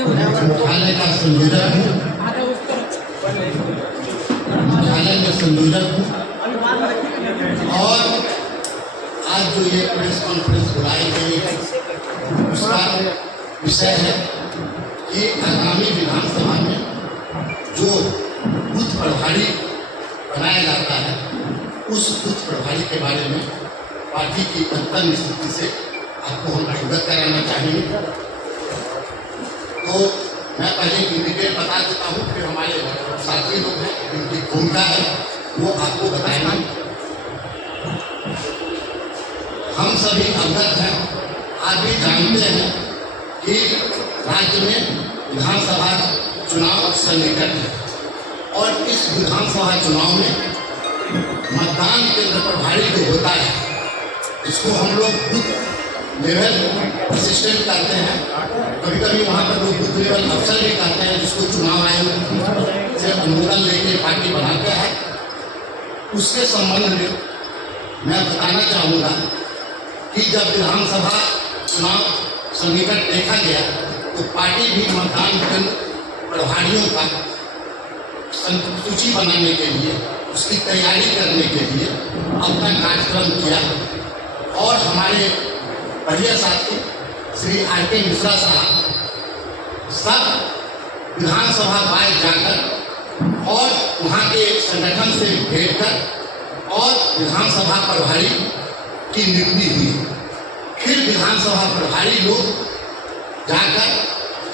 मुख्यालय का संयोजक हूँ, मुख्यालय में संयोजक हूँ। और आज जो ये प्रेस कॉन्फ्रेंस बुलाई गई है उसका विषय है कि आगामी विधानसभा में जो बूथ प्रभारी बनाया जाता है उस बूथ प्रभारी के बारे में पार्टी की अंतर स्थिति से आपको हम अवगत कराना चाहेंगे। तो मैं पहले इंडिकेट बता देता हूँ, फिर हमारे साथी लोग हैं जिनकी भूमिका है वो आपको बताएंगे। हम सभी अवगत हैं, आप भी जानते हैं कि राज्य में विधानसभा चुनाव सन्निकट है और इस विधानसभा चुनाव में मतदान केंद्र प्रभारी जो होता है इसको हम लोग बूथ लेवल असिस्टेंट कहते हैं, कभी कभी वहाँ पर लोग बूथ लेवल अफसर भी कहते हैं, जिसको चुनाव आयोग से अनुमोदन लेके पार्टी बनाते हैं। उसके संबंध में मैं बताना चाहूँगा कि जब विधानसभा चुनाव सन्निकट देखा गया तो पार्टी भी मतदान केंद्र प्रभारियों का सूची बनाने के लिए, उसकी तैयारी करने के लिए अपना कार्यक्रम किया। और हमारे बढ़िया साथी श्री R.K. मिश्रा साहब सब विधानसभा बाय जाकर और वहाँ के संगठन से भेंट कर और विधानसभा प्रभारी की नियुक्ति हुई। फिर विधानसभा प्रभारी लोग जाकर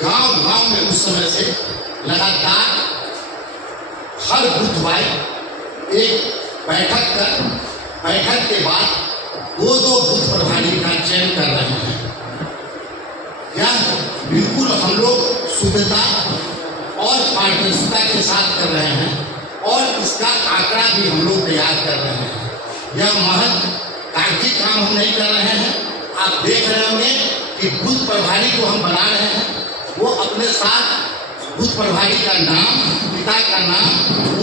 गांव-गांव में उस समय से लगातार हर बुधवार एक बैठक कर, बैठक के बाद दो बूथ प्रभारी का चयन कर रहे हैं। यह बिल्कुल हम लोग शुद्धता और पारदर्शिता के साथ कर रहे हैं और इसका आंकड़ा भी हम लोग तैयार कर रहे हैं। यह महज कागजी काम हम नहीं कर रहे हैं। आप देख रहे होंगे कि बूथ प्रभारी को हम बना रहे हैं, वो अपने साथ बूथ प्रभारी का नाम, पिता का नाम,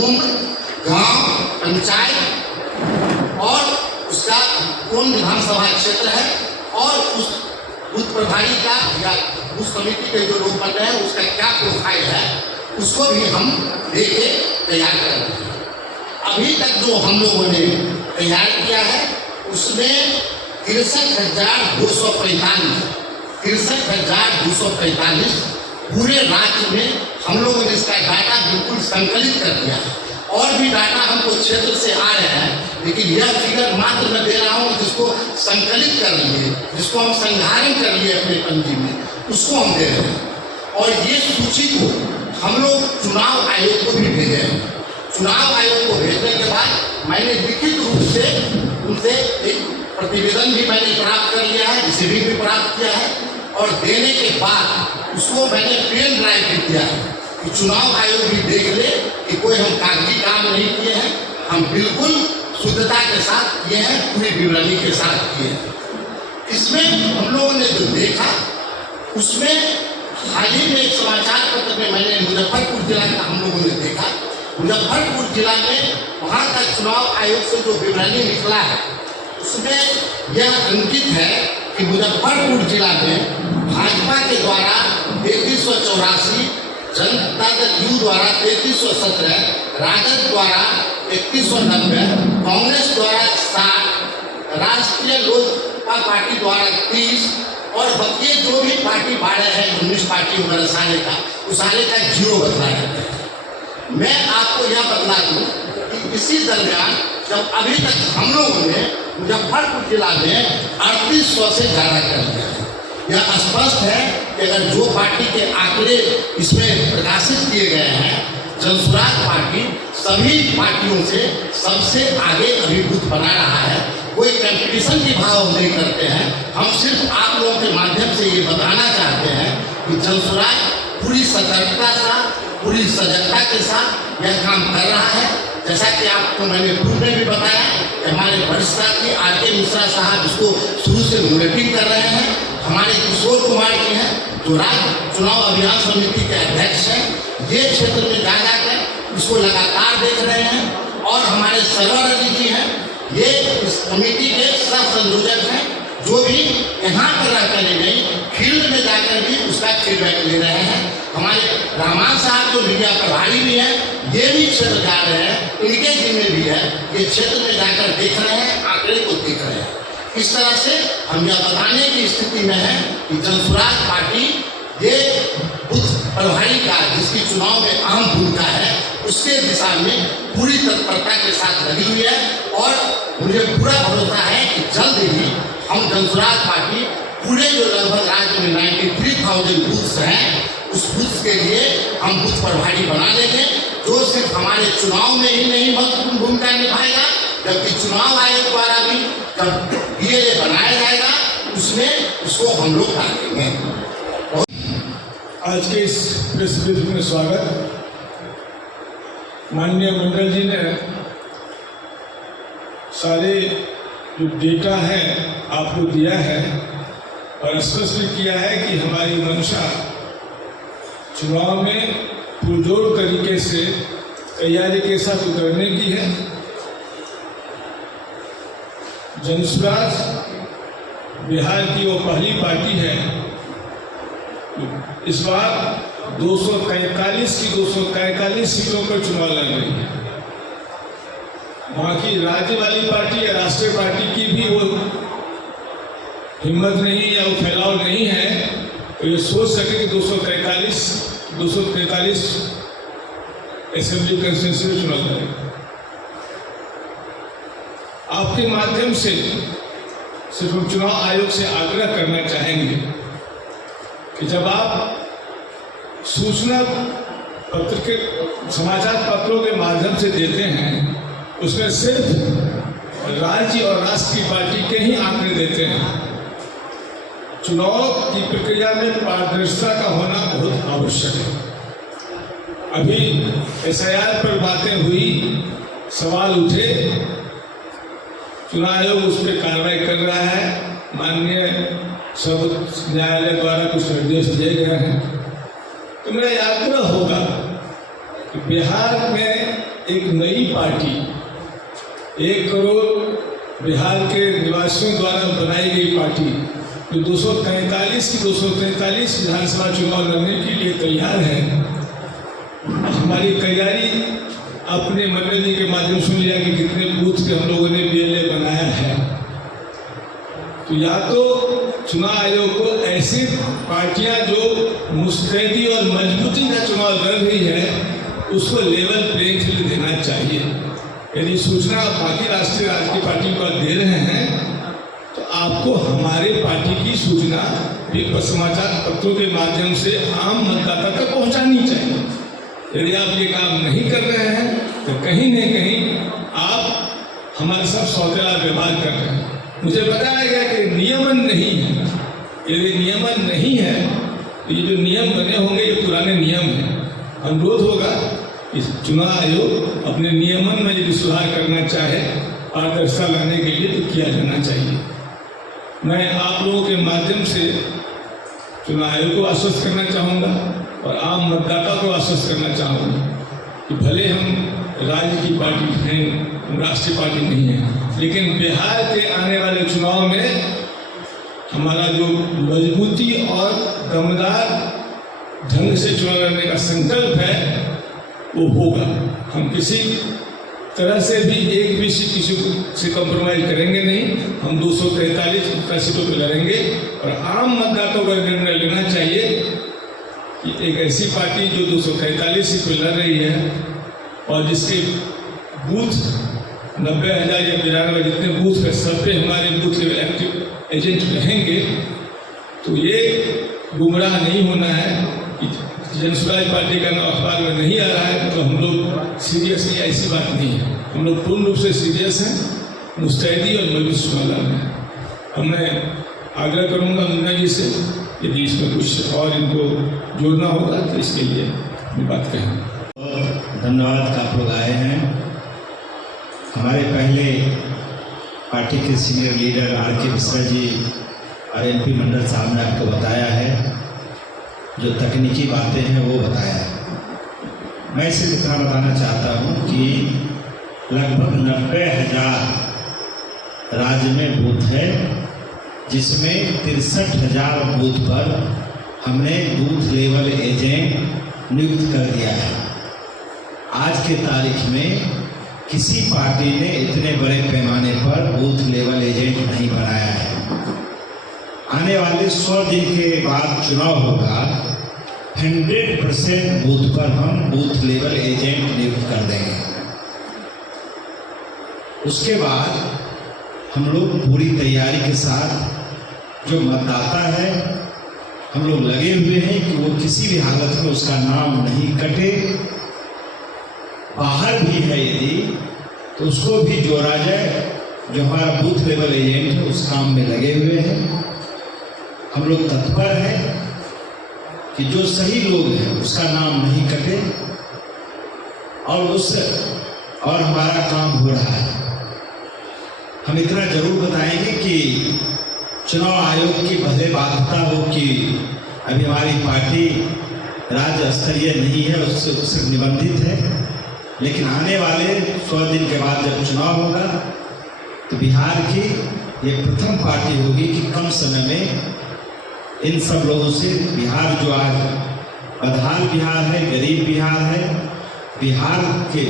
उम्र, गांव, पंचायत और उसका कौन विधानसभा क्षेत्र है और उस बूथ प्रभारी का या उस समिति के जो लोग बन रहे हैं उसका क्या प्रोफाइल है उसको भी हम लेके तैयार कर रहे हैं। अभी तक जो हम लोगों ने तैयार किया है उसमें 63,245 पूरे राज्य में हम लोगों ने इसका डाटा बिल्कुल संकलित कर दिया है। और भी डाटा हमको क्षेत्र से आ रहे हैं, लेकिन यह फिगर मात्र मैं दे रहा हूँ जिसको संकलित कर लिए, जिसको हम संधारण कर लिए अपने पंजी में, उसको हम दे रहे हैं। और ये सूची को हम लोग चुनाव आयोग को भी भेजे हैं। चुनाव आयोग को भेजने के बाद मैंने लिखित रूप से उनसे एक प्रतिवेदन भी मैंने प्राप्त कर लिया है, रिसीविंग भी प्राप्त किया है और देने के बाद उसको मैंने पेन ड्राइव भी किया है कि चुनाव आयोग भी देख ले कि कोई हम कागजी काम नहीं किए हैं, हम बिल्कुल शुद्धता के साथ किए हैं, पूरी विवरणी के साथ किए हैं। इसमें हम लोगों ने जो देखा उसमें हाल ही में एक समाचार पत्र में मैंने मुजफ्फरपुर जिला का हम लोगों ने देखा। मुजफ्फरपुर जिला में वहाँ का चुनाव आयोग से जो विवरणी निकला है उसमें यह अंकित है कि मुजफ्फरपुर जिला में भाजपा के द्वारा 3384, जनता दल यू द्वारा 3317, राजद द्वारा 3190, कांग्रेस द्वारा 60, राष्ट्रीय लोजपा पार्टी द्वारा 30 और बकिए जो भी पार्टी बाढ़े हैं 19 पार्टी वगैरह सारे का जीरो बतला जाता है। मैं आपको यह बतला दूँ कि इसी दरमियान जब अभी तक हम लोगों ने मुजफ्फरपुर जिला में 3800 से ज़्यादा कर दिया है। यह स्पष्ट है कि अगर जो पार्टी के आंकड़े इसमें प्रकाशित किए गए हैं, जनसुराज पार्टी सभी पार्टियों से सबसे आगे अभी बूथ बना रहा है। कोई कंपटीशन की भाव नहीं करते हैं। हम सिर्फ आप लोगों के माध्यम से ये बताना चाहते हैं कि जनसुराज पूरी सतर्कता से, पूरी सजगता के साथ यह काम कर रहा है। जैसा कि आपको मैंने पूर्व में भी बताया कि हमारे वरिष्ठ साथी R.K. मिश्रा साहब इसको शुरू से मॉनिटरिंग कर रहे हैं। हमारे किशोर कुमार जी हैं जो राज्य चुनाव अभियान समिति के अध्यक्ष हैं, ये क्षेत्र में जा जाकर इसको लगातार देख रहे हैं। और हमारे सरवर अली जी हैं, ये इस कमेटी के सह संयोजक हैं, जो भी यहाँ पर रहकर नहीं फील्ड में जाकर भी उस उसका फीडबैक ले रहे हैं। हमारे रहमान साहब जो मीडिया प्रभारी भी हैं, ये भी क्षेत्र जा रहे हैं, इनके जिम्मे भी है, ये क्षेत्र में जाकर देख रहे हैं, आंकड़े को देख रहे हैं। इस तरह से हम यह बताने की स्थिति में है कि जनसुराज पार्टी ये बुथ प्रभारी का, जिसकी चुनाव में अहम भूमिका है, उसके दिशा में पूरी तत्परता के साथ लगी हुई है। और मुझे पूरा भरोसा है कि जल्द ही हम जनसुराज पार्टी पूरे जो लगभग राज्य में 93,000 बूथ्स हैं, उस बूथ के लिए हम बूथ प्रभारी बना लेंगे, जो सिर्फ हमारे चुनाव में ही नहीं महत्वपूर्ण भूमिका निभाएगा, जबकि चुनाव आयोग द्वारा भी जब DLA बनाया जाएगा उसमें उसको हम लोग डालेंगे। आज के इस प्रेस ब्रीफिंग में स्वागत। माननीय मंडल जी ने सारे जो डेटा है आपको दिया है और स्पष्ट किया है कि हमारी मंशा चुनाव में पुरजोर तरीके से तैयारी के साथ उतरने की है। जनसुराज बिहार की वो पहली पार्टी है इस बार 243 की 243 सीटों पर चुनाव लड़ रही है। वहाँ की राज्य वाली पार्टी या राष्ट्रीय पार्टी की भी वो हिम्मत नहीं या वो फैलाव नहीं है तो ये सोच सके कि 243 असेंबली कंस्टिट्यूंसी में चुनाव लड़ेगा। आपके माध्यम से सिर्फ हम चुनाव आयोग से आग्रह करना चाहेंगे कि जब आप सूचना पत्र के समाचार पत्रों के माध्यम से देते हैं, उसमें सिर्फ राज्य और राष्ट्र की पार्टी के ही आंकड़े देते हैं। चुनाव की प्रक्रिया में पारदर्शिता का होना बहुत आवश्यक है। अभी SIR पर बातें हुई, सवाल उठे, चुनाव आयोग उस पर कार्रवाई कर रहा है। माननीय सर्वोच्च न्यायालय द्वारा कुछ निर्देश दिए गए हैं। तो मेरा आग्रह होगा कि बिहार में एक नई पार्टी 1 करोड़ बिहार के निवासियों द्वारा बनाई गई पार्टी जो 243 की 243 विधानसभा चुनाव लड़ने के लिए तैयार है। हमारी तैयारी अपने मंडल जी के माध्यम से लिया कि कितने बूथ के हम लोगों ने DLA बनाया है। तो या तो चुनाव आयोग को ऐसी पार्टियां जो मुस्तैदी और मजबूती का चुनाव लड़ रही है उसको लेवल प्लेइंग फील्ड देना चाहिए। यदि सूचना बाकी राष्ट्रीय राजनीतिक पार्टियों को दे रहे हैं तो आपको हमारे पार्टी की सूचना भी समाचार पत्रों के माध्यम से आम मतदाता तक पहुंचानी चाहिए। यदि आप ये काम नहीं कर रहे हैं तो कहीं न कहीं आप हमारे साथ सौतेला व्यवहार कर रहे हैं। मुझे बताया गया कि नियमन नहीं है। यदि नियमन नहीं है तो ये जो नियम बने होंगे ये पुराने नियम हैं। अनुरोध होगा कि चुनाव आयोग अपने नियमन में यदि सुधार करना चाहे, पारदर्शिता लाने के लिए तो किया जाना चाहिए। मैं आप लोगों के माध्यम से चुनाव आयोग को आश्वस्त करना चाहूँगा और आम मतदाता को आश्वस्त करना चाहूँगा कि भले हम राज्य की पार्टी हैं, हम राष्ट्रीय पार्टी नहीं है, लेकिन बिहार के आने वाले चुनाव में हमारा जो मजबूती और दमदार ढंग से चुनाव लड़ने का संकल्प है वो होगा। हम किसी तरह से भी एक भी किसी से कॉम्प्रोमाइज करेंगे नहीं। हम 243 सीटों पर लड़ेंगे और आम मतदाताओं का निर्णय लेना चाहिए कि एक ऐसी पार्टी जो 243 सीट पर लड़ रही है और जिसके बूथ 90,000 या 92 जितने बूथ है सब पे हमारे बूथ लेवल एक्टिव एजेंट रहेंगे। तो ये गुमराह नहीं होना है कि जनसुराज पार्टी का नाम अखबार में नहीं आ रहा है तो हम लोग सीरियस नहीं, ऐसी बात नहीं है। हम लोग पूर्ण रूप से सीरियस हैं, मुस्तैदी और मजबूत चुनाव में। अब मैं आग्रह करूँगा मुन्ना जी से यदि इसमें कुछ और इनको जोड़ना होगा तो इसके लिए मैं बात कहेंगे। धन्यवाद आप लोग आए हैं। हमारे पहले पार्टी के senior leader RK Mishra ji और MP मंडल साहब ने आपको बताया है, जो तकनीकी बातें हैं वो बताया है। मैं सिर्फ इतना बताना चाहता हूँ कि लगभग 90,000 राज्य में बूथ है, जिसमें 63,000 बूथ पर हमने बूथ लेवल एजेंट नियुक्त कर दिया है। आज के तारीख में किसी पार्टी ने इतने बड़े पैमाने पर बूथ लेवल एजेंट नहीं बनाया है। आने वाले 100 दिन के बाद चुनाव होगा, 100% बूथ पर हम बूथ लेवल एजेंट नियुक्त कर देंगे। उसके बाद हम लोग पूरी तैयारी के साथ जो मतदाता है, हम लोग लगे हुए हैं कि वो किसी भी हालत में उसका नाम नहीं कटे। बाहर भी है यदि तो उसको भी जोड़ा जाए। जो हमारा बूथ लेवल एजेंट है उस काम में लगे हुए हैं। हम लोग तत्पर हैं कि जो सही लोग हैं उसका नाम नहीं कटे और हमारा काम हो रहा है। हम इतना जरूर बताएंगे कि चुनाव आयोग की भले बाध्यता हो कि अभी हमारी पार्टी राज्य स्तरीय नहीं है, उससे निबंधित है, लेकिन आने वाले 100 दिन के बाद जब चुनाव होगा तो बिहार की ये प्रथम पार्टी होगी कि कम समय में इन सब लोगों से बिहार जो आज बदहाल बिहार है, गरीब बिहार है, बिहार के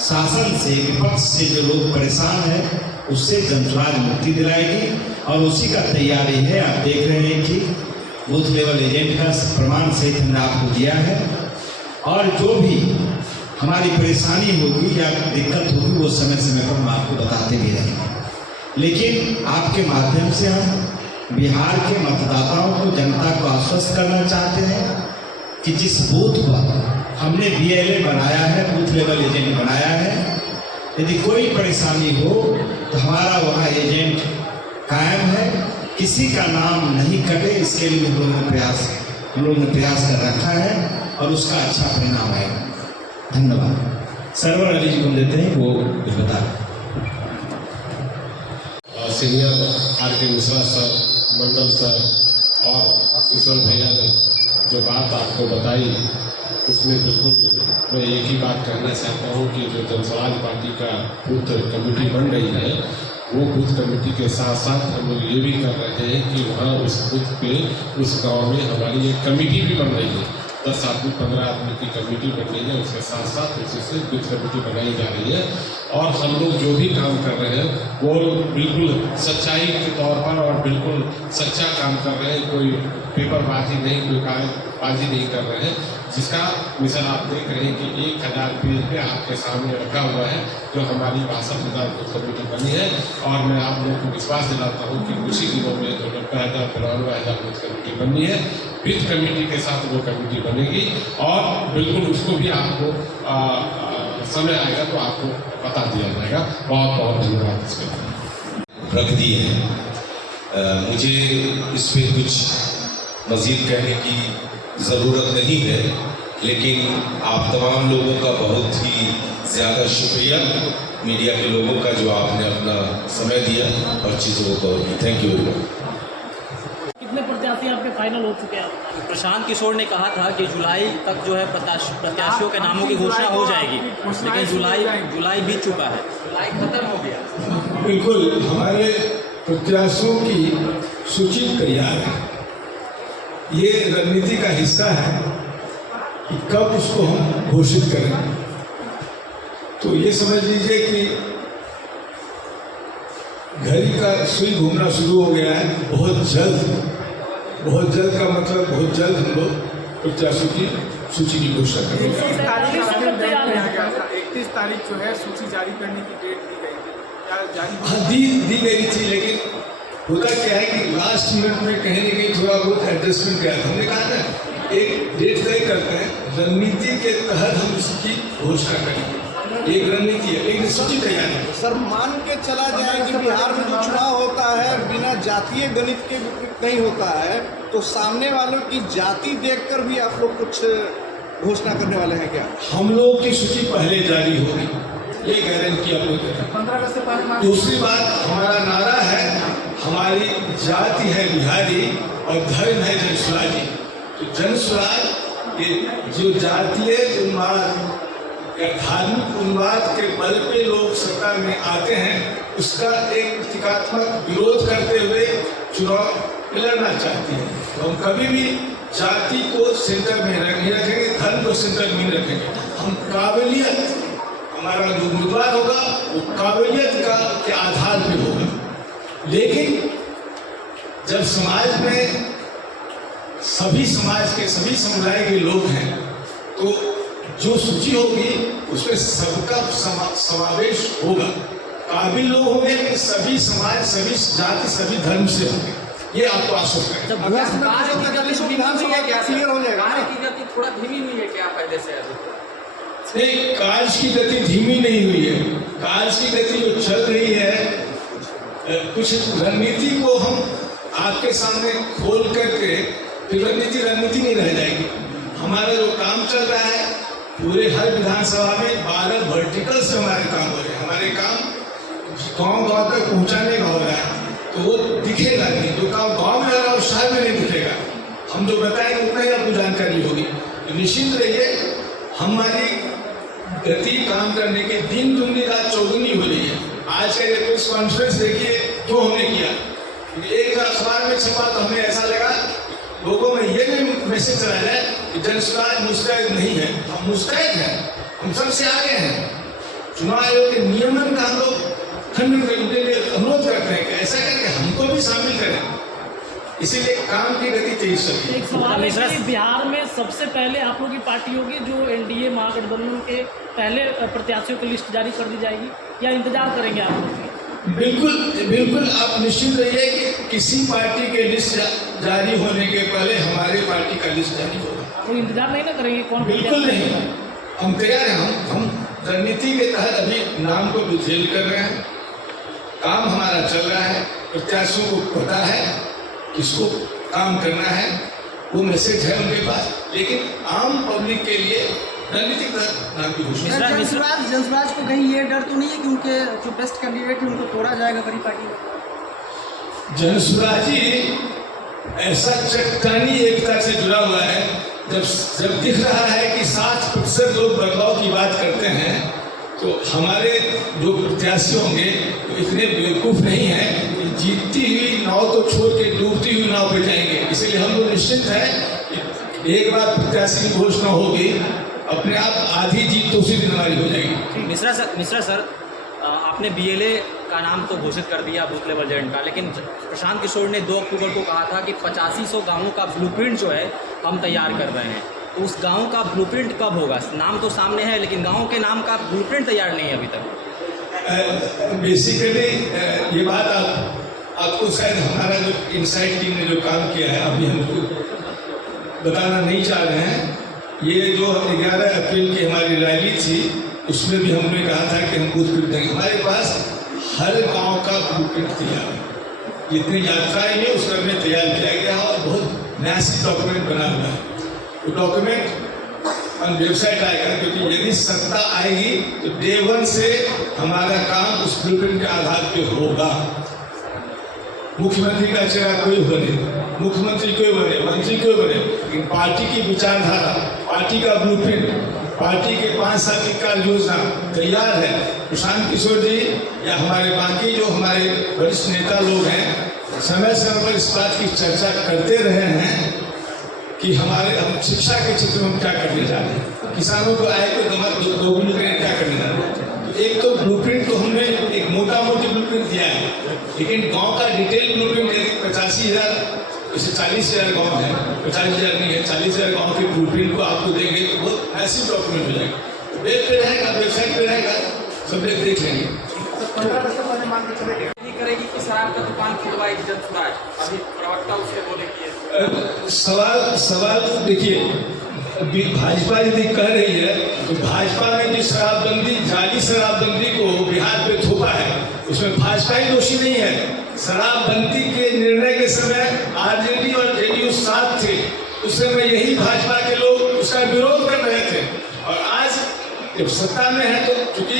शासन से, विपक्ष से जो लोग परेशान हैं उससे जनस्वराज मुक्ति दिलाएगी और उसी का तैयारी है। आप देख रहे हैं कि बूथ लेवल एजेंट का प्रमाण सहित हमने आपको दिया है और जो भी हमारी परेशानी होगी या दिक्कत होगी वो समय समय पर हम आपको बताते भी रहेंगे। लेकिन आपके माध्यम से हम बिहार के मतदाताओं को, जनता को आश्वस्त करना चाहते हैं कि जिस बूथ पर हमने BLA बनाया है, बूथ लेवल एजेंट बनाया है, यदि कोई परेशानी हो तो हमारा वहाँ एजेंट कायम है, किसी का नाम नहीं कटे। इसके लिए हम लोगों ने प्रयास कर रखा है और उसका अच्छा परिणाम आएगा। धन्यवाद। सरवर अली जी को देते हैं, वो कुछ बता। सीनियर RK मिश्रा सर, मंडल सर और ईश्वर भैया ने जो बात आपको बताई उसमें बिल्कुल मैं एक ही बात कहना चाहता हूँ कि जो जनस्वराज पार्टी का बूथ कमेटी बन रही है वो बूथ कमेटी के साथ साथ हम लोग ये भी कर रहे हैं कि वहाँ उस बूथ पे उस गांव में हमारी एक कमेटी भी बन रही है। 10 आदमी 15 आदमी की कमेटी बन रही है, उसके साथ साथ उसी से बूथ कमेटी बनाई जा रही है और हम लोग जो भी काम कर रहे हैं वो बिल्कुल सच्चाई के तौर पर और बिल्कुल सच्चा काम कर रहे हैं। कोई पेपरबाजी नहीं, कोई कागजबाजी नहीं कर रहे हैं। जिसका मिसाल आप देख रहे हैं कि 1000 पेज पे आपके सामने रखा हुआ है जो हमारी 62,000 बूथ कमेटी बनी है और मैं आप लोगों को विश्वास दिलाता हूँ कि कुछ ही दिनों में जो 90,000-92,000 बूथ कमेटी बननी है, विद कमेटी के साथ वो कमेटी बनेगी और बिल्कुल उसको भी आपको समय आएगा तो आपको बता दिया जाएगा। बहुत बहुत धन्यवाद इसके लिए रख दी है। मुझे इस पर कुछ मज़ीद कहने की ज़रूरत नहीं है, लेकिन आप तमाम लोगों का बहुत ही ज़्यादा शुक्रिया, मीडिया के लोगों का, जो आपने अपना समय दिया और चीज़ों को कवर की। Thank you very much. कितने प्रत्याशी आपके फाइनल हो चुके हैं? प्रशांत किशोर ने कहा था कि जुलाई तक जो है प्रत्याशियों के नामों की घोषणा हो जाएगी, लेकिन जुलाई बीत चुका है, जुलाई खत्म हो गया। बिल्कुल, हमारे प्रत्याशियों की सूची तैयार है। ये रणनीति का हिस्सा है कि कब उसको हम घोषित करें। तो ये समझ लीजिए कि घड़ी का सुई घूमना शुरू हो गया है। बहुत जल्द का मतलब बहुत जल्द हम लोग प्रत्याशियों की सूची की घोषणा करेंगे। 31 तारीख जो है सूची जारी करने की डेट दी गई थी, क्या जारी? हाँ, दी गई थी, लेकिन होता क्या है कि लास्ट मिनट में कहीं न कहीं थोड़ा बहुत एडजस्टमेंट किया था। हमने कहा ना एक डेट तय करते हैं, रणनीति के तहत हम इसकी घोषणा करेंगे। एक रणनीति है, लेकिन सूची तैयार है। सर, मान के चला जाए कि बिहार में जो चुनाव होता है बिना जातीय गणित के नहीं होता है, तो सामने वालों की जाति देखकर भी आप लोग कुछ घोषणा करने वाले हैं क्या? हम लोगों की सूची पहले जारी होगी, ये गारंटी आप लोग दे रहे हैं। 15 अगस्त से पहले। दूसरी बात, हमारा नारा है, हमारी जाति है बिहारी और धर्म है जनस्वराजी। तो जनस्वराज, ये जो जातीय उन्माद या धार्मिक उन्माद के बल पे लोग सत्ता में आते हैं, उसका एक प्रतीकात्मक विरोध करते हुए चुनाव लड़ना चाहती है। तो हम कभी भी जाति को सेंटर में नहीं रखेंगे, धर्म को सेंटर में नहीं रखेंगे। हम काबिलियत, हमारा जो उम्मीदवार होगा वो काबिलियत के आधार पे होगा। लेकिन जब समाज में सभी समाज के सभी समुदाय के लोग हैं तो जो सूची होगी उसमें सबका समावेश होगा। काबिल लोग होंगे लेकिन सभी समाज, सभी जाति, सभी धर्म से होंगे, ये आपको आश्वस्त करें। जब अगर विधानसभा क्या क्लियर हो जाएगा कार्य की गति थोड़ा धीमी हुई है क्या पहले से अभी? नहीं, कार्य की गति धीमी नहीं हुई है। कार्य की गति जो चल रही है, कुछ रणनीति को हम आपके सामने खोल करके, फिर रणनीति नहीं रह जाएगी। हमारा जो काम चल रहा है पूरे हर विधानसभा में 12 वर्टिकल से हमारे काम हो रहे हैं। हमारे काम गांव तक पहुंचाने का हो रहा है, तो वो दिखेगा नहीं। जो काम गांव में हो रहा है वो शहर में नहीं दिखेगा। हम जो बताएंगे उतना ही आपको जानकारी होगी। तो निश्चित रहिए, हमारी गति काम करने के दिन दुगनी रात चौगुनी हो रही है। आज का ये प्रेस कॉन्फ्रेंस देखिए क्यों हमने किया, एक अखबार में छपा तो हमें ऐसा लगा लोगों में ये नहीं मैसेज चला जाए कि जनसुराज मुस्तैद नहीं है। हम मुस्तैद हैं, हम सबसे आगे हैं। चुनाव आयोग के नियमन का हम लोग खंडन करने के लिए अनुरोध करते हैं कि ऐसा करके हमको भी शामिल करें, इसीलिए काम की गति तेज चलती है। एक सवाल है कि बिहार में सबसे पहले आप लोगों की पार्टी होगी जो एनडीए महागठबंधन के पहले प्रत्याशियों की लिस्ट जारी कर दी जाएगी या इंतजार करेंगे आप लोग? बिल्कुल आप निश्चित रहिए कि किसी पार्टी के लिस्ट जारी होने के पहले हमारे पार्टी का लिस्ट जारी होगा। वो इंतजार नहीं ना करेंगे? कौन? बिल्कुल नहीं, हम तैयार हैं। हम रणनीति के तहत अभी नाम को विधेयक कर रहे हैं, काम हमारा चल रहा है, प्रत्याशियों को पता है किसको काम करना है, वो मैसेज है उनके पास। लेकिन आम पब्लिक के लिए रणनीतिक नाम की घोषणा। जनसुराज को कहीं ये डर तो नहीं है कि उनके जो बेस्ट कैंडिडेट है उनको तोड़ा जाएगा बड़ी पार्टी में? जनसुराजी ऐसा चट्टानी एकता से जुड़ा हुआ है। जब दिख रहा है कि 60% लोग बदलाव की बात करते हैं तो हमारे जो प्रत्याशी होंगे तो इतने बेवकूफ नहीं है कि जीतती हुई नाव को छोड़ के डूबती हुई नाव पे जाएंगे। इसलिए हम लोग निश्चित है कि एक बार प्रत्याशी की घोषणा होगी, अपने आप आधी जीत तो उसी दिन हमारी हो जाएगी। मिश्रा सर, आपने बीएलए का नाम तो घोषित कर दिया बूथ लेवल एजेंट का, लेकिन प्रशांत किशोर ने 2 अक्टूबर को कहा था कि 8500 गाँवों का ब्लूप्रिंट जो है हम तैयार कर रहे हैं। तो उस गांव का ब्लूप्रिंट कब होगा? नाम तो सामने है लेकिन गांव के नाम का ब्लूप्रिंट तैयार नहीं है अभी तक। बेसिकली ये बात आपको शायद हमारा जो इनसाइड टीम ने जो काम किया है अभी हमको बताना नहीं चाह रहे हैं। ये जो 11 अप्रैल की हमारी रैली थी उसमें भी हमने कहा था कि हम ब्लूप्रिंट देंगे। हमारे पास हर गांव का ब्लूप्रिंट तैयार है, जितनी यात्राएं हैं उसका हमें तैयार किया गया है और बहुत मैसिव डॉक्यूमेंट बना हुआ है। वो डॉक्यूमेंट हम वेबसाइट आएगा, क्योंकि यदि सत्ता आएगी तो डे 1 से हमारा काम उस ब्लूप्रिंट के आधार पे होगा। मुख्यमंत्री का चेहरा कोई बने, मुख्यमंत्री कोई बने, मंत्री कोई बने, लेकिन पार्टी की विचारधारा, पार्टी का ब्लूप्रिंट, पार्टी के 5 साल की कार्य योजना तैयार है। प्रशांत किशोर जी या हमारे बाकी जो हमारे वरिष्ठ नेता लोग हैं समय समय पर इस बात की चर्चा करते रहे हैं कि हम शिक्षा के क्षेत्र में क्या करने जा रहे हैं, किसानों को आय को दोगुनी करने क्या करने जा रहे हैं। तो एक तो ब्लूप्रिंट तो हमने एक मोटा मोटी ब्लूप्रिंट दिया है, लेकिन गांव का डिटेल ब्लूप्रिंट यदि 85,000 जैसे 40,000 गाँव है, 50,000 नहीं है, 40,000 गाँव के ब्लूप्रिंट को आपको देंगे तो बहुत मैसिव डॉक्यूमेंट हो जाएगा। तो वेब पे रहेगा, वेबसाइट पे रहेगा, सब लोग देख लेंगे। करेगी कि शराब का दुकान खुलवाएगी जनसुराज, अभी प्रवक्ता उससे बोलेगी। सवाल देखिए, भाजपा यदि कह रही है तो भाजपा ने जो शराबबंदी, जाली शराबबंदी को बिहार पे थोपा है उसमें भाजपा ही दोषी नहीं है। शराबबंदी के निर्णय के समय आरजेडी और जेडीयू साथ थे, उस समय यही भाजपा के लोग उसका विरोध कर रहे थे। और आज जब सत्ता में है तो चूंकि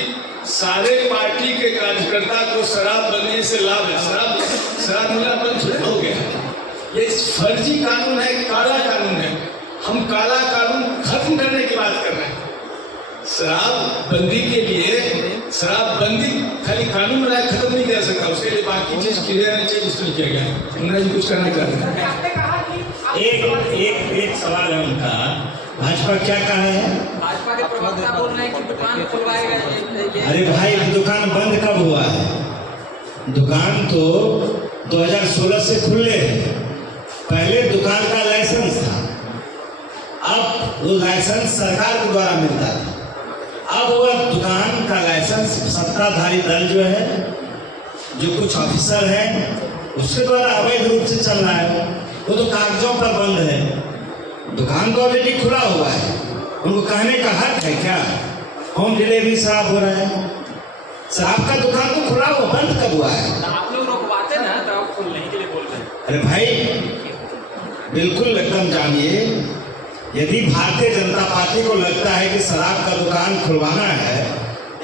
सारे पार्टी के कार्यकर्ता को शराबबंदी से लाभ है, शराब मिलना बंद हो गया। ये फर्जी कानून है, काला कानून है। हम काला कानून खत्म करने की बात कर रहे हैं। शराबबंदी के लिए शराबबंदी खाली कानून बनाए खत्म नहीं कर सकता, उसके लिए बाकी चीज क्लियर होनी चाहिए, जिसमें किया गया है। उन्होंने कुछ करना चाहते हैं। एक सवाल है उनका, भाजपा क्या कहा है? भाजपा के प्रवक्ता बोल रहे हैं कि दुकान खुलवाएगा ये अरे भाई, दुकान बंद कब हुआ है? दुकान तो 2016 से खुले हैं। पहले दुकान का लाइसेंस था, अब वो लाइसेंस सरकार के द्वारा मिलता था। अब वह दुकान का लाइसेंस सत्ताधारी दल जो है, जो कुछ ऑफिसर है, उसके द्वारा अवैध रूप से चल रहा है। वो तो कागजों पर बंद है, दुकान तो ऑलरेडी खुला हुआ है। उनको कहने का हक है क्या? होम डिलीवरी शराब हो रहा है, शराब का दुकान तो खुला हुआ, बंद कब हुआ है? आप लोग रोकवाते ना, तो आप खुलने के लिए बोल रहे हैं। अरे भाई, बिल्कुल एकदम जानिए, यदि भारतीय जनता पार्टी को लगता है कि शराब का दुकान खुलवाना है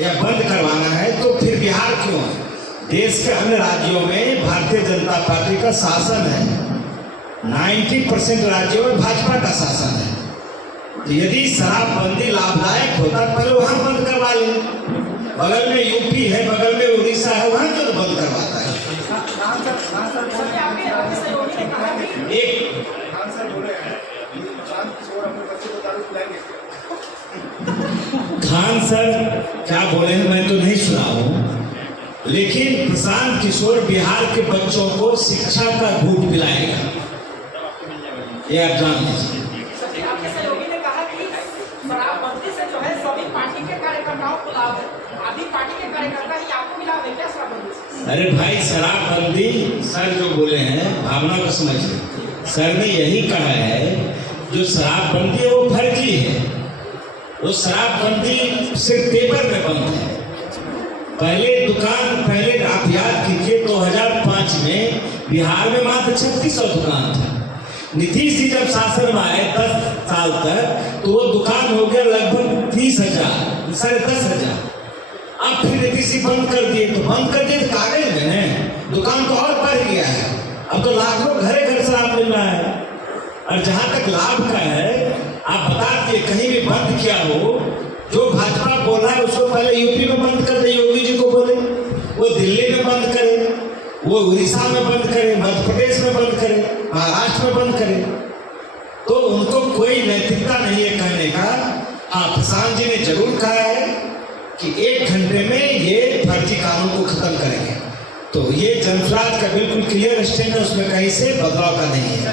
या बंद करवाना है, तो फिर बिहार क्यों है? देश के अन्य राज्यों में भारतीय जनता पार्टी का शासन है, 90% राज्यों में भाजपा का शासन है। तो यदि शराबबंदी लाभदायक होता, पहले वहां बंद करवा ले। बगल में यूपी है, बगल में उड़ीसा है, वहां क्यों बंद करवाता है? एक खान सर क्या बोले हैं मैं तो नहीं सुना हूं, लेकिन प्रशांत किशोर बिहार के बच्चों को शिक्षा का घूट पिलाएगा, ये आप जान लीजिए। आपके सहयोगी ने कहा कि शराबबंदी से जो है सभी पार्टी के कार्यकर्ताओं को लाभ है, आधी पार्टी के कार्यकर्ता ही आपको भी लाभ है क्या शराबबंदी से? अरे भाई, शराबबंदी सर जो बोले हैं भावना को समझिए। सर ने यही कहा है जो शराबबंदी है वो फर्जी है। वो शराबबंदी सिर्फ पेपर में बंद है। पहले आप याद कीजिए, 2005 में बिहार में मात्र 3600 दुकान था। नीतीश जी जब शासन में आए 10 साल तक, तो वो दुकान हो गया लगभग 30,000, 10,500। अब फिर नीतीश जी बंद कर दिए, तो बंद कर दिए तो कागज में है, दुकान तो और बढ़ गया है। अब तो लाखों घरे घर शराब मिल रहा है। और जहां तक लाभ का है, आप बता दिए कहीं भी बंद किया हो, जो भाजपा बोल रहा है उसको पहले यूपी में बंद कर दे, योगी जी को बोले, वो दिल्ली में बंद करे, वो उड़ीसा में बंद करे, मध्य प्रदेश में बंद करे, महाराष्ट्र में बंद करे। तो उनको कोई नैतिकता नहीं है कहने का। हाँ, प्रशांत जी ने जरूर कहा है कि 1 घंटे में ये फर्जी कानून को खत्म करेंगे। तो ये जनसुराज का बिल्कुल क्लियर स्टैंड है, उसमें कहीं से बदलाव का नहीं है।